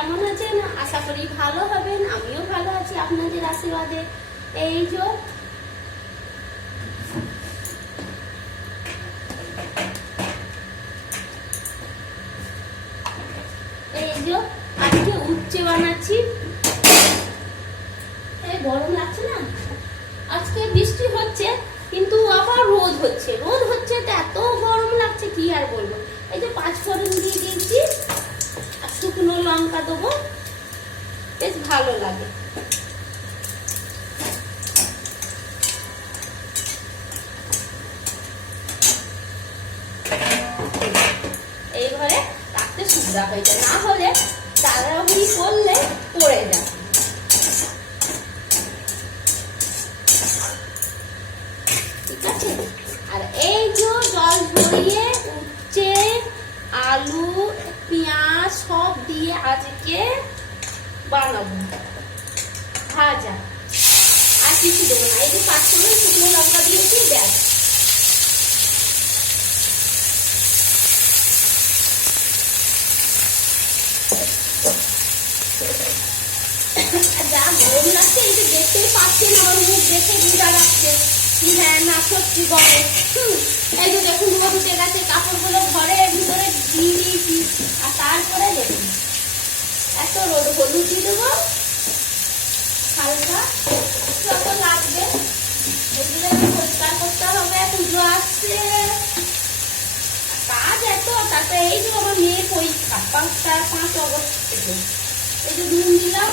কেমন আছেন? আশা করি ভালো হবেন। আমিও ভালো আছি আপনাদের আশীর্বাদে। এই যে আজকে উচ্ছে বানাচ্ছি। এই গরম লাগছে না? আজকে বৃষ্টি হচ্ছে কিন্তু আবার রোদ হচ্ছে তো এত গরম লাগছে কি আর বলবো। এই যে 5 ফোড়ন দিয়ে দিয়েছি আর শুকনো লঙ্কা দেবো, বেশ ভালো লাগে। এইভাবে রাখতে সুবিধা হয়ে যায়, না হলে তাড়াহুড়ি করলে পড়ে যায়। ঠিক আছে। আর এই যে জল ঝরিয়ে উচ্ছে আলু পেঁয়াজ সব দিয়ে আজকে বানাবো ভাজা, আর কিছু দেবো না। এই যে 5 ফোড়ন শুকনো লঙ্কা দিয়েছি, ব্যাস। যা গরম লাগছে, এই যে দেখতেই পাচ্ছেন আমার মুখ দেখে বোঝা যাচ্ছে হ্যাঁ না সত্যি গরম। এই যে দেখুন রোদ উঠে গেছে, কাপড়গুলো ঘরের ভিতরে দিয়ে দিয়েছি। আর তারপরে দেখুন এত রোদ, হলুদ দিয়ে দেবো হালকা, যত লাগবে এগুলো পরিষ্কার করতে হবে। পুজো আসছে, কাজ এত। তারপরে এই যে আমার মেয়ে পরীক্ষা 5 অগস্ট থেকে। এই যে নুন দিলাম,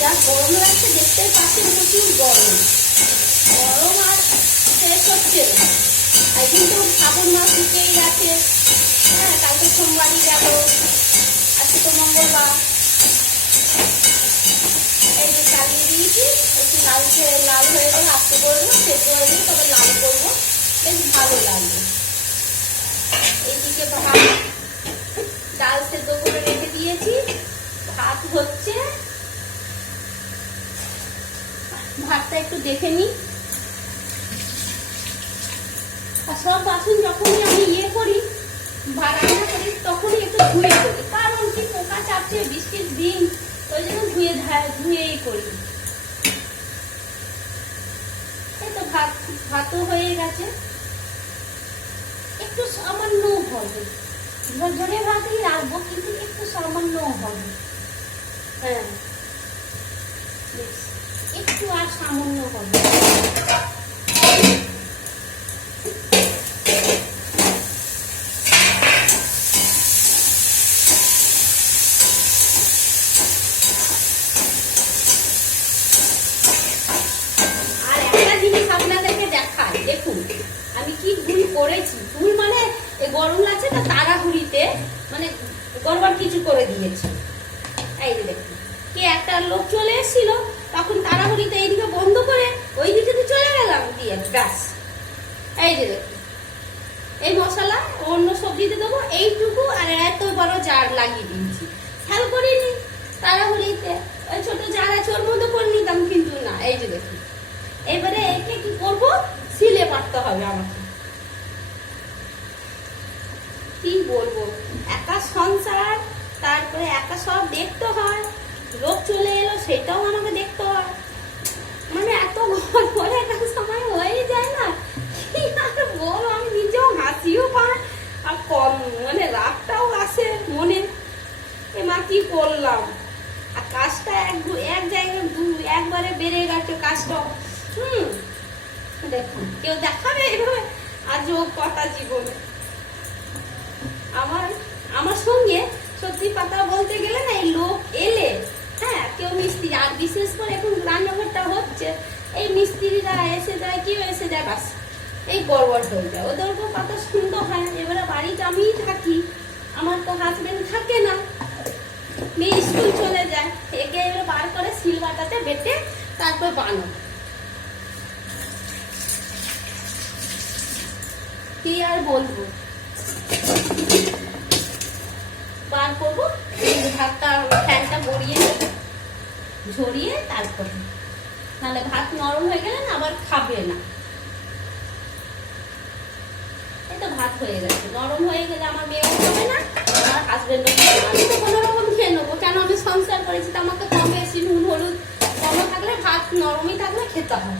যা গরম লাগছে দেখতেই পাচ্ছেন, প্রচুর গরম। গরম আর শেষ হচ্ছে না। আর কিন্তু শ্রাবণ মাস দিতেই গেছে। হ্যাঁ, কালকে সোমবারই গেল, আজকে তো মঙ্গলবার। এই যে চালিয়ে দিয়েছি, একটু লাল হয়ে গেলে আস্তে করবো, সেদ্ধ হয়ে গেলে তবে লাল করবো, বেশ ভালো লাগবে। এইদিকে ভাত ডাল সেদ্ধ করে রেখে দিয়েছি, ভাত হচ্ছে। ভাতটা একটু দেখে নিই। আর সব বাসন যখনই আমি করি রান্না করি তখনই একটু ধুয়ে করি, কারণ কি পোকা চাপছে, বৃষ্টির দিন, ওই জন্য ধুয়েই করি। এই তো ভাতও হয়ে গেছে, একটু সামান্য হবে, ঝরঝরে ভাতই রাখবো, কিন্তু একটু সামান্য হবে। হ্যাঁ, একটু আর সামান্য হবে। দেখুন আমি কি ভুল করেছি। ভুল মানে গরম লাগছে না, তাড়াহুড়িতে মানে গড়বড় কিছু করে দিয়েছি। এই যে দেখুন, কে একটা লোক চলে এসেছিল, তখন তাড়াহুড়িতে এইদিকে বন্ধ করে ওই দিকে চলে গেলাম দিয়ে ব্যাস। এই যে দেখুন, এই মশলা অন্য সবজিতে দেবো এইটুকু, আর এত বড় জার লাগিয়ে দিয়েছি। খেয়াল করিনি তাড়াহুড়িতে, ওই ছোট জার আছে ওর মধ্যে করে নিতাম, কিন্তু না। এই যে দেখুন, এবারে একে কি করবো, সিলে পারতে হবে আমাকে। কি বলবো, একা সংসার, তারপরে একা সব দেখতে হয়, লোক চলে এলো সেটাও আমাকে দেখতে হয়। মানে এত ঘর একটা সময় হয়ে যায় না, কি আর বলো, আমি নিজেও হাসিও পাই আর কম মানে রাগটাও আসে মনে, মা কি করলাম। আর কাজটা এক জায়গায় একবারে বেড়ে গেছে কাজটা। দেখুন, কেউ দেখাবে এভাবে আজ কথা জীবনে। আমার সঙ্গে সত্যি কথা বলতে গেলে না, এই লোক এলে, হ্যাঁ কেউ মিস্ত্রি, আর বিশেষ করে এখন রান্নাঘরটা হচ্ছে, এই মিস্ত্রিরা এসে যায়, কেউ এসে যায়, বাস এই গড়বড় হয়ে যায়। ওদের উপর কথা শুনতে হয়। এবারে বাড়িতে আমিই থাকি, আমার তো হাজবেন্ড থাকে না, মেয়ে স্কুল চলে যায়, একে এবার বার করে সিলবাটাতে বেটে তারপর বানাবো। কি আর বলবো, বার করবো ভাতটা, ফ্যানটা ঝরিয়ে তারপরে, নাহলে ভাত নরম হয়ে গেলে না আবার খাবে না। হয়ে গেছে। নরম হয়ে গেলে আমার মেয়েও খাবে না, আমার হাজবেন্ডও খাবে না। আমি তো কোনো রকম খেয়ে নেবো, কেন আমি সংসার করেছি তো আমাকে কম বেশি নুন হলুদ কম থাকলে ভাত নরমই থাকলে খেতে হবে,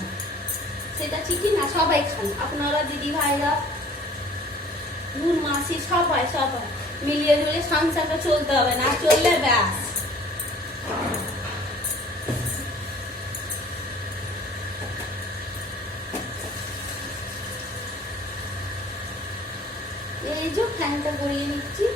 সেটা ঠিকই না? সবাই খান, আপনারা দিদি ভাইরা নুন মাসি সবাই সবাই মিলিয়ে মিলিয়ে সংসারটা চলতে হবে, না চললে ব্যাস। এই যে ফ্যানটা গড়িয়ে নিচ্ছি।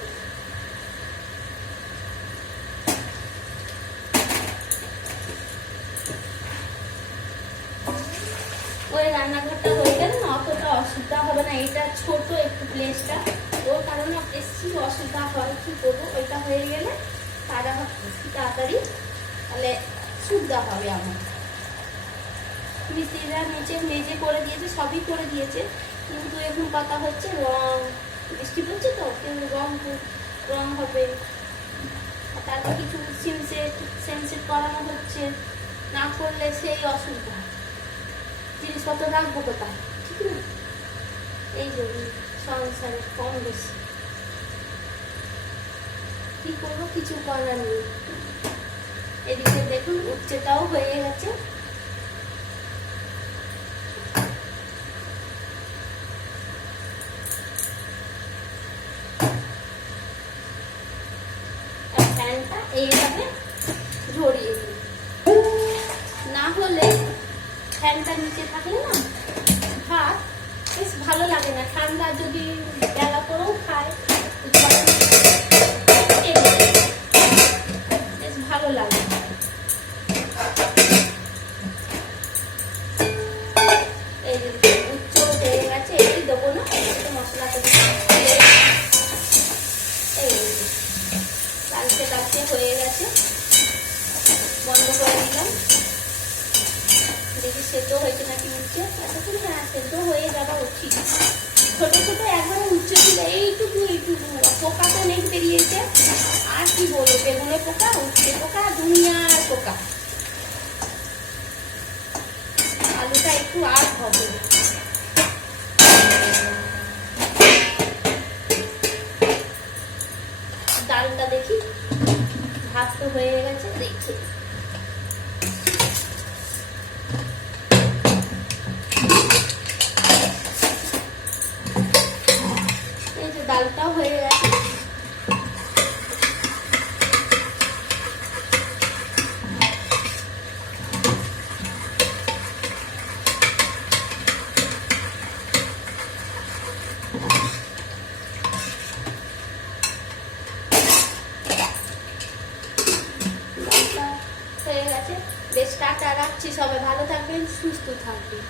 ওই রান্নাঘরটা হয়ে গেলে না অতটা অসুবিধা হবে না, এটা ছোট একটু প্লেসটা, ওর কারণে বেশি অসুবিধা হয়। কি করবো, ওইটা হয়ে গেলে তাড়াতাড়ি তাহলে সুবিধা হবে আমার। মিস্ত্রিরা নিচে মেজে করে দিয়েছে, সবই করে দিয়েছে, কিন্তু এখন কথা হচ্ছে রং, বৃষ্টি পড়ছে তো কেউ রং হবে, তারপর কিছু সেন্সেট করানো হচ্ছে, না করলে সেই অসুবিধা, জিনিসপত্র রাখবো কোথায়, ঠিক না? এই যে সংসারে কম বেশি কি করবো, কিছু করার নেই। এদিকে দেখুন উচ্চটাও হয়ে গেছে। ফ্যানটা এইভাবে ঝরিয়ে দিই, না হলে ফ্যানটা নিচে থাকলে না ভাত বেশ ভালো লাগে না। ঠান্ডা যদি বেলা করেও খায় বেশ ভালো লাগে। এই যে উচ্চ হয়ে গেছে, একটু দেবো না, একটু মশলাটা এই কালকে কালকে হয়ে গেছে, বন্ধ করে দিলাম। দেখি সেদ্ধ হয়েছে নাকি উঠছে, এতক্ষণ হ্যাঁ সেদ্ধ হয়ে যাওয়া উচিত। ছোট ছোট একবারে উচ্চ ছিল, এইটুকু পোকা তো নেই বেরিয়েছে, আর কি বলবো, বেগুনে পোকা, উচ্ছে পোকা, দুনিয়ার পোকা। আলুটা একটু আর হবে। ডালটা দেখি, ভাত তো হয়ে গেছে, দেখি ডালটাও হয়ে গেছে। বেশ টাটা, রাখছি। সবাই ভালো থাকবেন, সুস্থ থাকবেন।